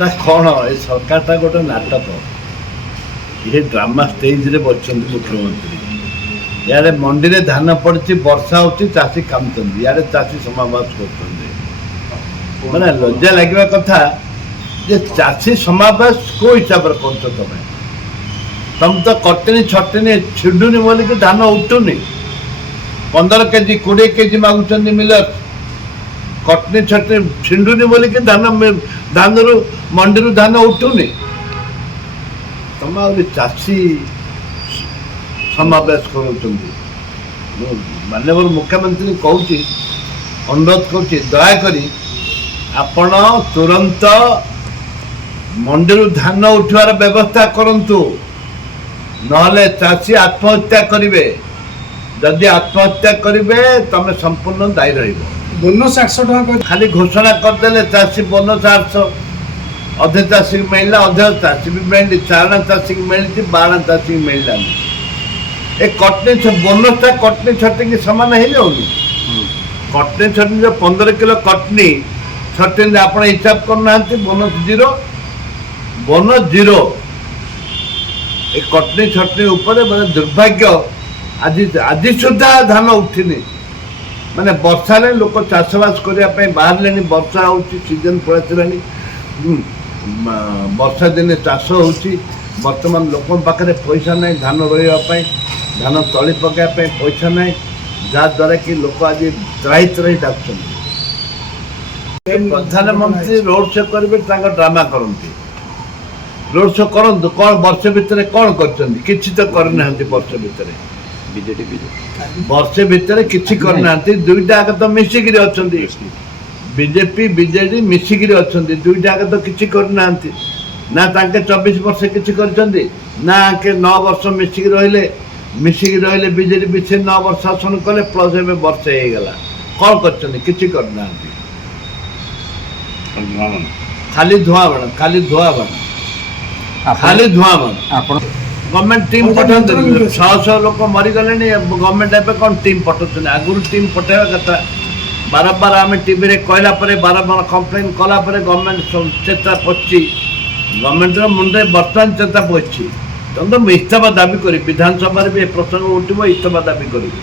ना कौन ये सरकार गोटे नाटक ये ड्रामा स्टेज रे बच्चन मुख्यमंत्री यारे मंडी रे धान पड़ी वर्षा होती चाषी कामुन यारे चाषी समावेश कर मैंने लज्जा लगे कथा जे चाषी समावेश को हिसाब से कर तुम तो कटनी छटनी छिड़ुनी बोल कि धान उठुनी 15 केजी 20 केजी मागुंट मिलर कटनी छटनी छिंडुनी बोल कि धान रु मंडी रु धान उठुनी तुम चाषी समावेश कर माननीय मुख्यमंत्री कहूँ अनुरोध कर दयाकोरी आपण तुरंत मंडी रु धान उठवार व्यवस्था करंतु नहले चाषी आत्महत्या करिवे जदि आत्महत्या करिवे तमे संपूर्ण दायी रहिबो बोनस 800 टका खाली घोषणा करदेले चाषी बोनस 800 अधे चाषी मिलला अधे चाषी भी मिलली चारण चाषी मिलती बारण चाषी मिलला ए कटनी बोनसटा कटनी छटनी समान हो जाऊनी कटनी छटनी जो 15 किलो कटनी छटनी आप हिसाब करना बोनस जीरो ए कटनी छटनी ऊपर मैंने दुर्भाग्य आज सुधा धान उठिनी माने वर्षा लोक चाषबास करने बाहर वर्षा हो सीजन पड़े वर्षा दिने चाष हो बर्तमान लोक पाखे पैसा ना धान रोपाई धान तली पकाइवाई पैसा ना जहाद्वारा कि लोक आज त्राही त्राही डाक प्रधानमंत्री रोड शो करेंगे ड्रामा करती रोड शो करंतु कौन वर्ष भितर कौन किसी तो करना वर्ष भितर वर्ष भितर किसी करना दुईटा आगे तो मिसिकी अच्छा बीजेपी बीजेडी मिसिकी अच्छा दुईटा आगे तो किसी करना ना तांके 24 वर्ष किसी कर ना आके 9 वर्ष मिसिकी रहिले बीजेडी भी से 9 वर्ष शासन कले प्लस ए वर्ष हो गला कौन कर करना खाली धुआं बाण खाली धुआं बाण खाली धुआं बाण गवर्नमेंट टीम पठाते 600 लोक मरीगले गवर्नमेंट एवं कौन टीम पठाते आगुरी टीम पठाइबा कथा बारंबार आम टीवी रे कहला बारंबार कंप्लेन कला गवर्नमेंट चेता पची गवर्नमेंट मुंडे बर्तमान चेता पची तुम तो इस्तीफा दाबी कर विधानसभा भी प्रसंग उठो इस्तीफा दाबी कर